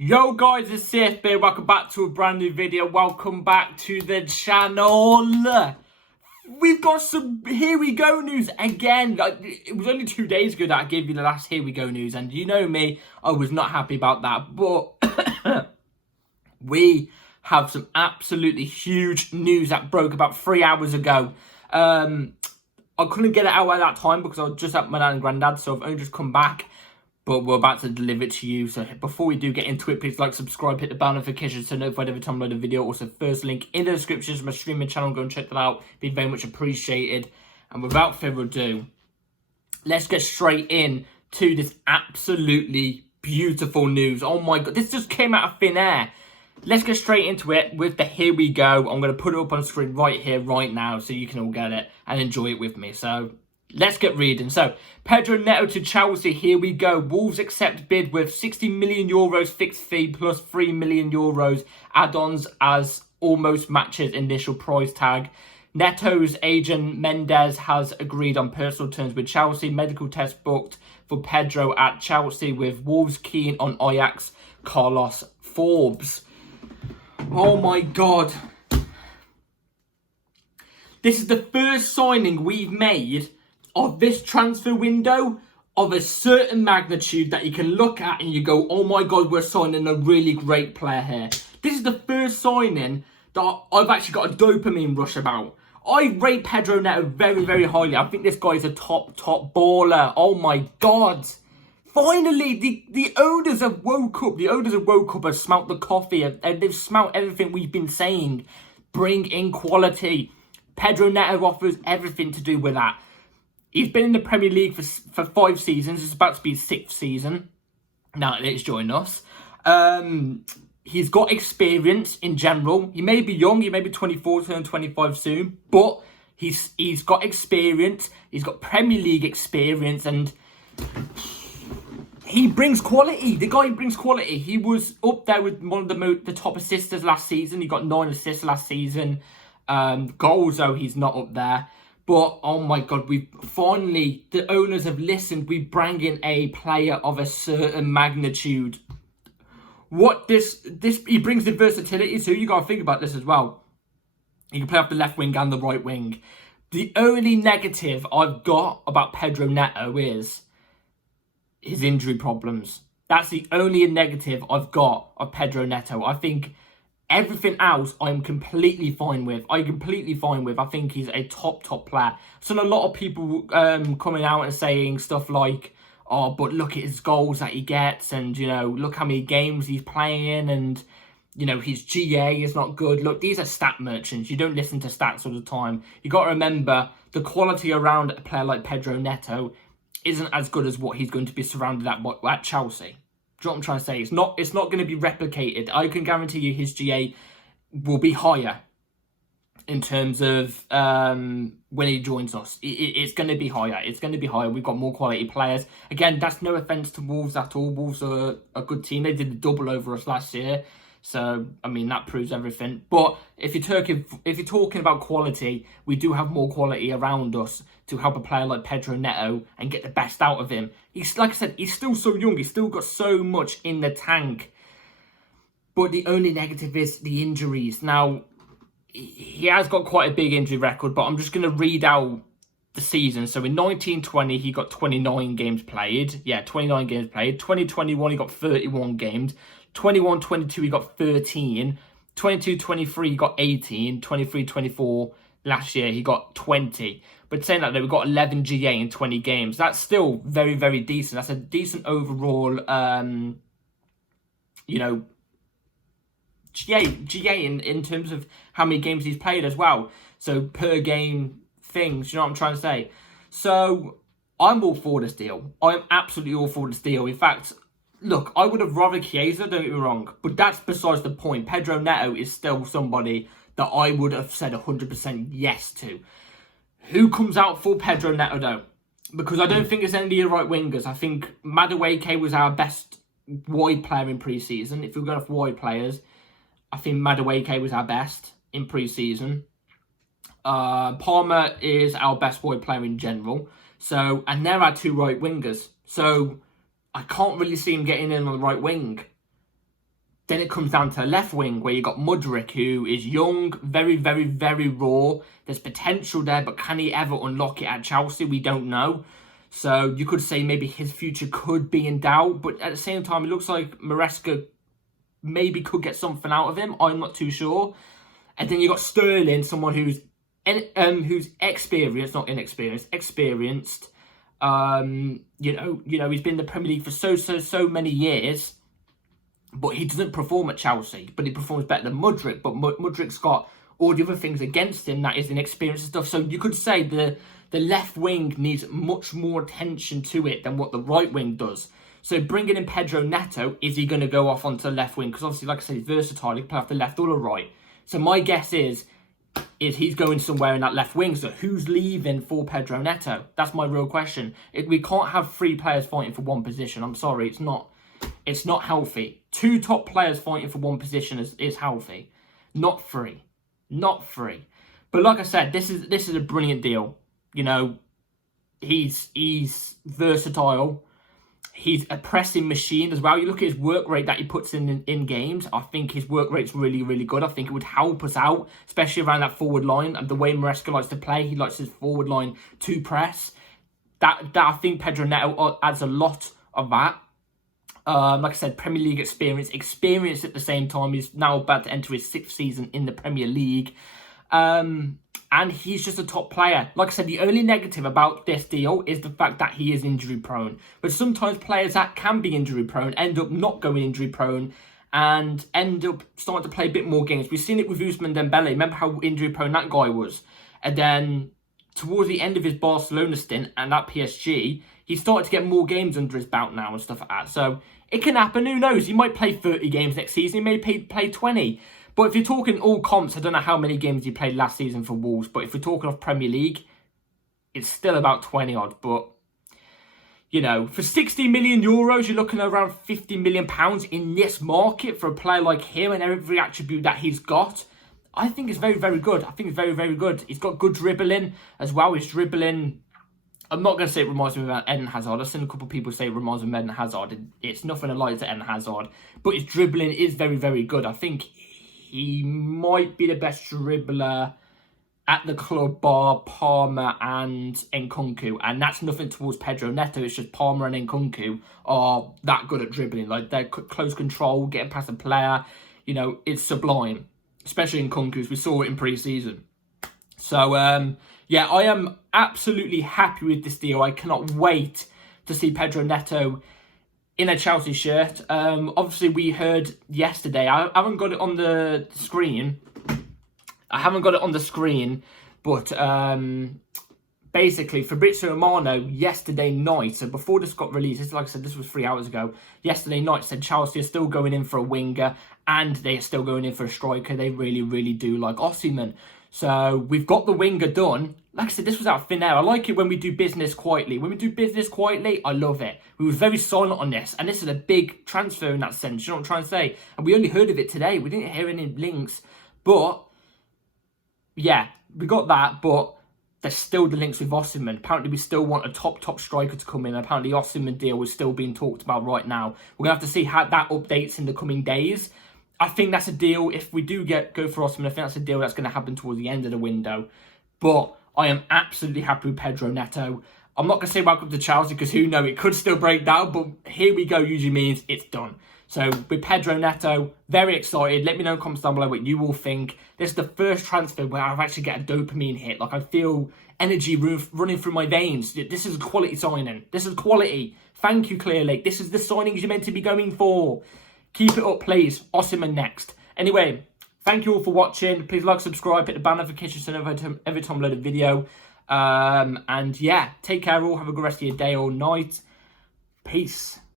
Yo guys, it's CFB. Welcome back to a brand new video. Welcome back to the channel. We've got some here we go news again. It was only 2 days ago that I gave you the last here we go news, and you know me, I was not happy about that. But we have some absolutely huge news that broke about 3 hours ago. I couldn't get it out at that time because I was just at my dad and granddad, so I've only just come back. But we're about to deliver it to you. So before we do get into it, please like, subscribe, hit the bell notification so notified every time I load a video. Also, first link in the description is my streaming channel. Go and check that out. Be very much appreciated. And without further ado, let's get straight in to this absolutely beautiful news. Oh my God, this just came out of thin air. Let's get straight into it with the here we go. I'm going to put it up on screen right here, right now, so you can all get it and enjoy it with me. So let's get reading. So, Pedro Neto to Chelsea, here we go. Wolves accept bid with €60 million fixed fee plus €3 million add-ons as almost matches initial price tag. Neto's agent Mendes has agreed on personal terms with Chelsea. Medical test booked for Pedro at Chelsea, with Wolves keen on Ajax Carlos Forbes. Oh my God. This is the first signing we've made of this transfer window of a certain magnitude that you can look at and you go, oh my God, we're signing a really great player here. This is the first signing that I've actually got a dopamine rush about. I rate Pedro Neto very, very highly. I think this guy is a top baller. Oh my God. Finally, the owners have woke up. The owners have woke up and smelt the coffee. And they've smelt everything we've been saying. Bring in quality. Pedro Neto offers everything to do with that. He's been in the Premier League for 5 seasons. It's about to be his 6th season now that he's joined us. He's got experience in general. He may be young. He may be 24, turning 25 soon. But he's got experience. He's got Premier League experience. And he brings quality. The guy brings quality. He was up there with one of the top assisters last season. He got 9 assists last season. Goals, though, he's not up there. But, oh my God, the owners have listened. We bring in a player of a certain magnitude. He brings the versatility too. You got to think about this as well. He can play off the left wing and the right wing. The only negative I've got about Pedro Neto is his injury problems. That's the only negative I've got of Pedro Neto. I think everything else I'm completely fine with. I think he's a top player. So a lot of people coming out and saying stuff like, oh, but look at his goals that he gets, and, you know, look how many games he's playing, and, you know, his GA is not good. Look, these are stat merchants. You don't listen to stats all the time. You got to remember, the quality around a player like Pedro Neto isn't as good as what he's going to be surrounded at Chelsea. Do you know what I'm trying to say? It's not going to be replicated. I can guarantee you his GA will be higher in terms of when he joins us. It's going to be higher. It's going to be higher. We've got more quality players. Again, that's no offence to Wolves at all. Wolves are a good team. They did a double over us last year. So, I mean, that proves everything. But if you're talking about quality, we do have more quality around us to help a player like Pedro Neto and get the best out of him. He's, like I said, he's still so young. He's still got so much in the tank. But the only negative is the injuries. Now, he has got quite a big injury record, but I'm just going to read out the season. So in 1920, he got 29 games played. Yeah, 29 games played. 2021, he got 31 games. 21-22, he got 13. 22-23, he got 18. 23-24, last year, he got 20. But saying that, though, we got 11 GA in 20 games. That's still very, very decent. That's a decent overall, you know, GA in terms of how many games he's played as well. So per game things, you know what I'm trying to say? So I'm all for this deal. I'm absolutely all for this deal. In fact, look, I would have rather Chiesa, don't get me wrong, but that's besides the point. Pedro Neto is still somebody that I would have said 100% yes to. Who comes out for Pedro Neto, though? Because I don't think it's any of the right wingers. I think Madueke was our best wide player in pre-season. If we're going for wide players, I think Madueke was our best in pre-season. Palmer is our best wide player in general. So, and they're our 2 right wingers. So, I can't really see him getting in on the right wing. Then it comes down to the left wing, where you got Mudryk, who is young, very, very, very raw. There's potential there, but can he ever unlock it at Chelsea? We don't know. So you could say maybe his future could be in doubt. But at the same time, it looks like Maresca maybe could get something out of him. I'm not too sure. And then you got Sterling, someone who's experienced, not inexperienced, experienced. He's been in the Premier League for so many years. But he doesn't perform at Chelsea. But he performs better than Mudryk. But Mudryk's got all the other things against him, that is inexperience and stuff. So you could say the left wing needs much more attention to it than what the right wing does. So bringing in Pedro Neto, is he going to go off onto the left wing? Because obviously, like I said, he's versatile. He can play off the left or the right. So my guess is he's going somewhere in that left wing. So who's leaving for Pedro Neto? That's my real question. We can't have 3 players fighting for one position. I'm sorry, it's not healthy. 2 top players fighting for one position is healthy. Not 3. Not 3. But like I said, this is a brilliant deal. You know, he's versatile. He's a pressing machine as well. You look at his work rate that he puts in games. I think his work rate's really, really good. I think it would help us out, especially around that forward line. And the way Maresca likes to play, he likes his forward line to press. That I think Pedro Neto adds a lot of that. Like I said, Premier League experience at the same time. He's now about to enter his 6th season in the Premier League. And he's just a top player. Like I said, the only negative about this deal is the fact that he is injury prone. But sometimes players that can be injury prone end up not going injury prone and end up starting to play a bit more games. We've seen it with Ousmane Dembele. Remember how injury prone that guy was? And then towards the end of his Barcelona stint and at PSG, he started to get more games under his belt now and stuff like that. So it can happen. Who knows? He might play 30 games next season. He may play 20. But if you're talking all comps, I don't know how many games he played last season for Wolves. But if we're talking of Premier League, it's still about 20 odd. But, you know, for 60 million euros, you're looking at around 50 million pounds in this market for a player like him and every attribute that he's got. I think it's very, very good. I think it's very, very good. He's got good dribbling as well. His dribbling, I'm not going to say it reminds me of Eden Hazard. I've seen a couple of people say it reminds me of Eden Hazard. It's nothing alike to Eden Hazard. But his dribbling is very, very good. I think he might be the best dribbler at the club, bar Palmer and Nkunku. And that's nothing towards Pedro Neto. It's just Palmer and Nkunku are that good at dribbling. Like, they're close control, getting past a player. You know, it's sublime. Especially in Nkunku's. We saw it in pre-season. So, yeah, I am absolutely happy with this deal. I cannot wait to see Pedro Neto in a Chelsea shirt. Obviously, we heard yesterday. I haven't got it on the screen. But basically, Fabrizio Romano yesterday night, so before this got released, like I said, this was 3 hours ago. Yesterday night said Chelsea are still going in for a winger and they are still going in for a striker. They really, really do like Osimhen. So we've got the winger done. Like I said, this was out of thin air. I like it when we do business quietly. When we do business quietly, I love it. We were very silent on this. And this is a big transfer in that sense. You know what I'm trying to say? And we only heard of it today. We didn't hear any links. But, yeah, we got that. But there's still the links with Osimhen. Apparently, we still want a top striker to come in. Apparently, Osimhen deal is still being talked about right now. We're going to have to see how that updates in the coming days. I think that's a deal. If we do go for Osimhen, I think that's a deal that's going to happen towards the end of the window. But I am absolutely happy with Pedro Neto. I'm not going to say welcome to Chelsea because who knows, it could still break down. But here we go usually means it's done. So with Pedro Neto, very excited. Let me know in the comments down below what you all think. This is the first transfer where I've actually get a dopamine hit. Like, I feel energy running through my veins. This is a quality signing. This is quality. Thank you, Clear Lake. This is the signings you're meant to be going for. Keep it up, please. Osimhen next. Anyway, thank you all for watching. Please like, subscribe, hit the bell notification so every time I upload a video. And yeah, take care all. Have a good rest of your day or night. Peace.